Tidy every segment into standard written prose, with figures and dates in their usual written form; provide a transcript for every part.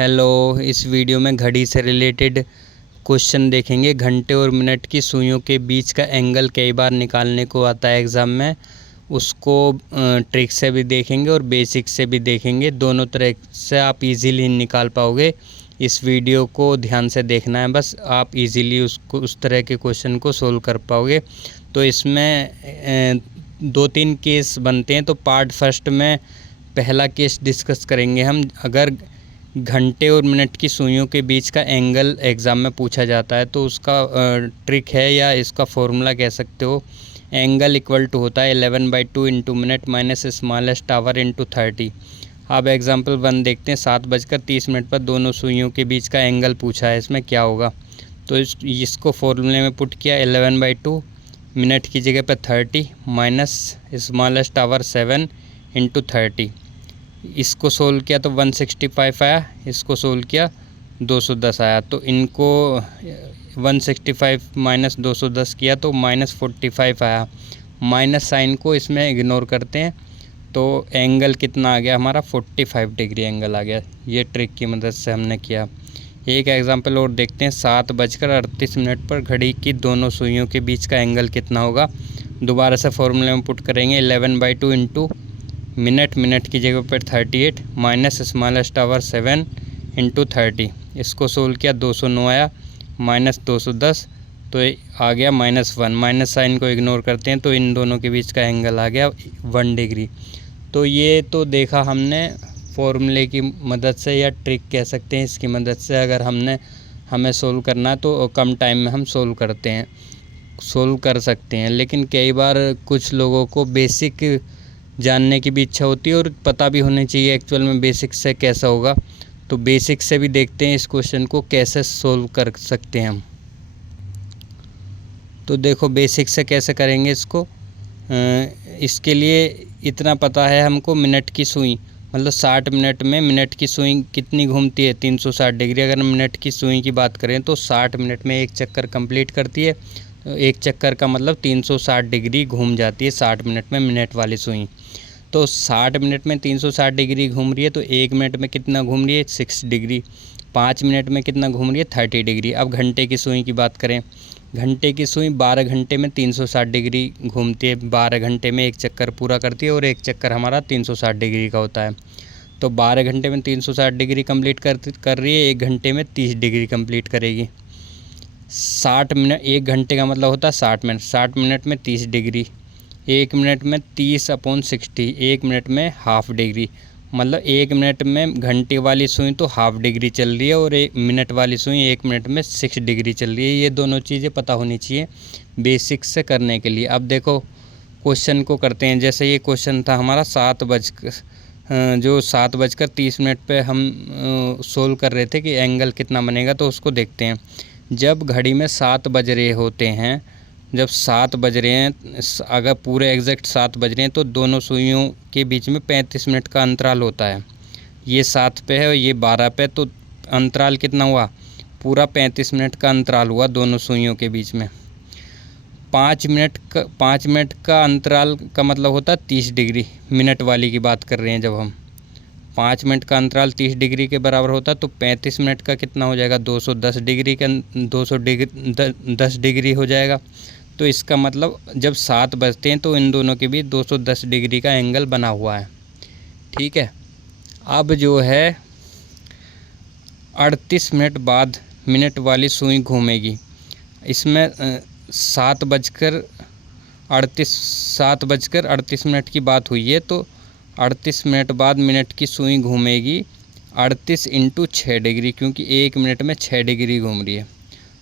Hello, इस video में घड़ी से रिलेटेड क्वेश्चन देखेंगे। घंटे और मिनट की सुइयों के बीच का एंगल कई बार निकालने को आता है एग्ज़ाम में। उसको ट्रिक से भी देखेंगे और बेसिक से भी देखेंगे। दोनों तरह से आप इजीली निकाल पाओगे। इस वीडियो को ध्यान से देखना है, बस आप इजीली उस तरह के क्वेश्चन को सोल्व कर पाओगे। तो इसमें 2-3 केस बनते हैं। तो पार्ट फर्स्ट में पहला केस डिस्कस करेंगे हम। अगर घंटे और मिनट की सुइयों के बीच का एंगल एग्ज़ाम में पूछा जाता है तो उसका ट्रिक है या इसका फॉर्मूला कह सकते हो। एंगल इक्वल टू होता है 11/2 into minute minus smallest our into 30। अब एग्जाम्पल 1 देखते हैं। 7:30 पर दोनों सुइयों के बीच का एंगल पूछा है, इसमें क्या होगा। तो इसको फॉर्मूले में पुट किया। 11/2 मिनट की जगह पर 30 माइनस स्मॉलेस्ट आवर 7 इंटू 30। इसको सोल्व किया तो 165 आया, इसको सोल्व किया 210 आया। तो इनको 165 माइनस 210 किया तो -45 आया। माइनस साइन को इसमें इग्नोर करते हैं तो एंगल कितना आ गया हमारा, 45 डिग्री एंगल आ गया। ये ट्रिक की मदद से हमने किया। एक एग्जांपल और देखते हैं। 7:38 पर घड़ी की दोनों सुइयों के बीच का एंगल कितना होगा। दोबारा से फॉर्मूले में पुट करेंगे। 11/2 इंटू मिनट की जगह पर 38 माइनस स्मॉलेस्ट आवर 7 इंटू 30। इसको सोल्व किया 209 आया, माइनस 210 तो आ गया -1। माइनस साइन को इग्नोर करते हैं तो इन दोनों के बीच का एंगल आ गया 1 डिग्री। तो ये तो देखा हमने फॉर्मूले की मदद से या ट्रिक कह सकते हैं इसकी मदद से। अगर हमें सोल्व करना है तो कम टाइम में हम सोल्व कर सकते हैं। लेकिन कई बार कुछ लोगों को बेसिक जानने की भी इच्छा होती है और पता भी होनी चाहिए एक्चुअल में बेसिक से कैसा होगा। तो बेसिक से भी देखते हैं इस क्वेश्चन को कैसे सोल्व कर सकते हैं हम। तो देखो बेसिक से कैसे करेंगे इसको। इसके लिए इतना पता है हमको, मिनट की सुई मतलब 60 मिनट में मिनट की सुई कितनी घूमती है, 360 डिग्री। अगर मिनट की सुई की बात करें तो 60 मिनट में एक चक्कर कंप्लीट करती है। तो एक चक्कर का मतलब 360 डिग्री घूम जाती है 60 मिनट में मिनट वाली सुई। तो 60 मिनट में 360 डिग्री घूम रही है तो 1 मिनट में कितना घूम रही है, 6 डिग्री। 5 मिनट में कितना घूम रही है, 30 डिग्री। अब घंटे की सुई की बात करें। घंटे की सुई 12 घंटे में 360 डिग्री घूमती है। 12 घंटे में एक चक्कर पूरा करती है और एक चक्कर हमारा 360 डिग्री का होता है। तो 12 घंटे में 360 डिग्री कंप्लीट कर रही है, 1 घंटे में 30 डिग्री कंप्लीट करेगी। 60 मिनट, 1 घंटे का मतलब होता है 60 मिनट। 60 मिनट में 30 डिग्री, 1 मिनट में 30/60, 1 मिनट में हाफ डिग्री। मतलब 1 मिनट में घंटे वाली सुई तो हाफ डिग्री चल रही है और 1 मिनट वाली सुई 1 मिनट में 6 डिग्री चल रही है। ये दोनों चीज़ें पता होनी चाहिए बेसिक्स से करने के लिए। अब देखो क्वेश्चन को करते हैं। जैसे ये क्वेश्चन था हमारा 7:30 पे हम सोल्व कर रहे थे कि एंगल कितना बनेगा। तो उसको देखते हैं। जब घड़ी में 7 बज रहे होते हैं, जब 7 बज रहे हैं, अगर पूरे एग्जैक्ट 7 बज रहे हैं तो दोनों सुइयों के बीच में 35 मिनट का अंतराल होता है। ये 7 पे है और ये 12 पे, तो अंतराल कितना हुआ, पूरा 35 मिनट का अंतराल हुआ दोनों सुइयों के बीच में। 5 मिनट का अंतराल का मतलब होता है 30 डिग्री। मिनट वाली की बात कर रहे हैं जब हम। 5 मिनट का अंतराल 30 डिग्री के बराबर होता है तो 35 मिनट का कितना हो जाएगा, 210 डिग्री हो जाएगा। तो इसका मतलब जब 7 बजते हैं तो इन दोनों के बीच 210 डिग्री का एंगल बना हुआ है। ठीक है। अब जो है 38 मिनट बाद मिनट वाली सुई घूमेगी। इसमें 7:38 की बात हुई है तो 38 मिनट बाद मिनट की सुई घूमेगी 38 इंटू 6 डिग्री, क्योंकि 1 मिनट में 6 डिग्री घूम रही है।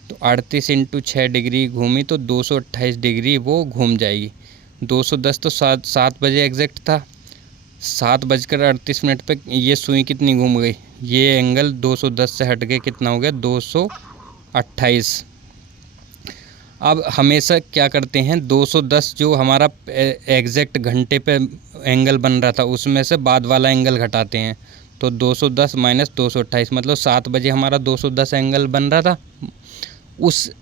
तो 38 इंटू 6 डिग्री घूमी तो 228 डिग्री वो घूम जाएगी। 210 तो 7 बजे एग्जैक्ट था। 7:38 पे ये सुई कितनी घूम गई, ये एंगल 210 से हट के कितना हो गया, 228। अब हमेशा क्या करते हैं, 210 जो हमारा एग्जैक्ट घंटे पे एंगल बन रहा था उसमें से बाद वाला एंगल घटाते हैं। तो 210 माइनस 228 मतलब 7 बजे हमारा 210 एंगल बन रहा था,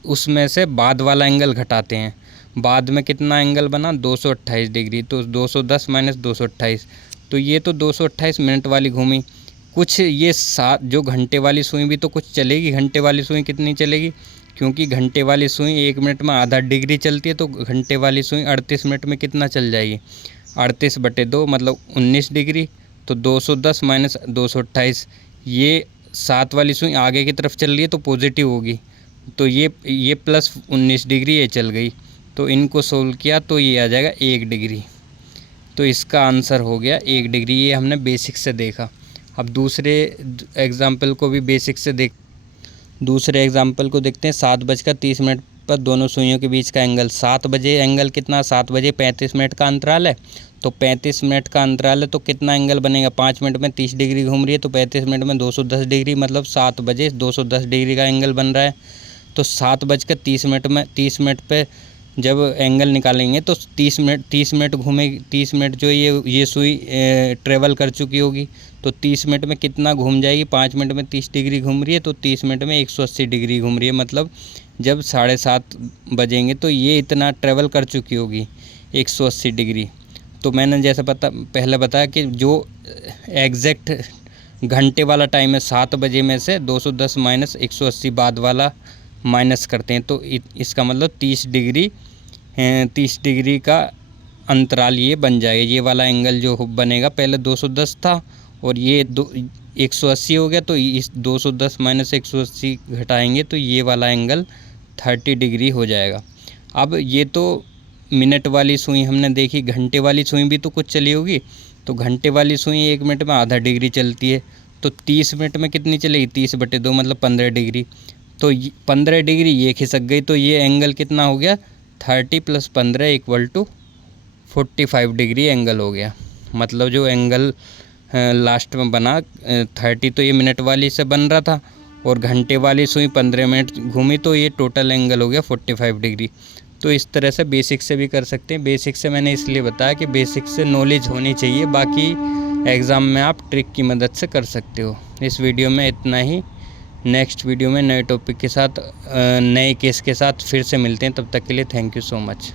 उसमें से बाद वाला एंगल घटाते हैं। बाद में कितना एंगल बना, 228 डिग्री। तो 210 माइनस 228, तो ये तो 228 मिनट वाली घूमी। कुछ ये जो घंटे वाली सुई भी तो कुछ चलेगी। घंटे वाली सुई कितनी चलेगी, क्योंकि घंटे वाली सुई 1 मिनट में आधा डिग्री चलती है, तो घंटे वाली सुई 38 मिनट में कितना चल जाएगी, 38/2 मतलब 19 डिग्री। तो 210 माइनस 228, ये 7 वाली सुई आगे की तरफ चल रही है तो पॉजिटिव होगी, तो ये प्लस 19 डिग्री ये चल गई। तो इनको सोल्व किया तो ये आ जाएगा 1 डिग्री। तो इसका आंसर हो गया 1 डिग्री। ये हमने बेसिक से देखा। अब दूसरे एग्जाम्पल को भी बेसिक से दूसरे एग्जाम्पल को देखते हैं। 7:30 पर दोनों सुइयों के बीच का एंगल। 7 बजे एंगल कितना, 7 बजे 35 मिनट का अंतराल है, तो 35 मिनट का अंतराल है तो कितना एंगल बनेगा, 5 मिनट में 30 डिग्री घूम रही है, तो 35 मिनट में 210 डिग्री, मतलब 7 बजे 210 डिग्री का एंगल बन रहा है। तो 7:30 मिनट पे जब एंगल निकालेंगे तो 30 मिनट घूमेगी। 30 मिनट जो ये सुई ट्रेवल कर चुकी होगी, तो 30 मिनट में कितना घूम जाएगी, 5 मिनट में 30 डिग्री घूम रही है, तो 30 मिनट में 180 डिग्री घूम रही है। मतलब जब 7:30 बजेंगे तो ये इतना ट्रेवल कर चुकी होगी 180 डिग्री। तो मैंने जैसे पहले बताया कि जो एग्जैक्ट घंटे वाला टाइम है 7 बजे में से 210 माइनस 180 बाद वाला माइनस करते हैं, तो इसका मतलब 30 डिग्री का अंतराल ये बन जाएगा। ये वाला एंगल जो बनेगा, पहले 210 था और ये 180 हो गया, तो इस 210 माइनस 180 घटाएंगे तो ये वाला एंगल 30 डिग्री हो जाएगा। अब ये तो मिनट वाली सुई हमने देखी, घंटे वाली सुई भी तो कुछ चली होगी। तो घंटे वाली सुई 1 मिनट में आधा डिग्री चलती है, तो 30 मिनट में कितनी चलेगी, 30/2 मतलब 15 डिग्री। तो 15 डिग्री ये खिसक गई, तो ये एंगल कितना हो गया, 30 + 15 = 45 डिग्री एंगल हो गया। मतलब जो एंगल लास्ट में बना 30, तो ये मिनट वाली से बन रहा था, और घंटे वाली सुई 15 मिनट घूमी, तो ये टोटल एंगल हो गया 45 डिग्री। तो इस तरह से बेसिक से भी कर सकते हैं। बेसिक से मैंने इसलिए बताया कि बेसिक से नॉलेज होनी चाहिए, बाकी एग्ज़ाम में आप ट्रिक की मदद से कर सकते हो। इस वीडियो में इतना ही। नेक्स्ट वीडियो में नए टॉपिक के साथ, नए केस के साथ फिर से मिलते हैं। तब तक के लिए थैंक यू सो मच।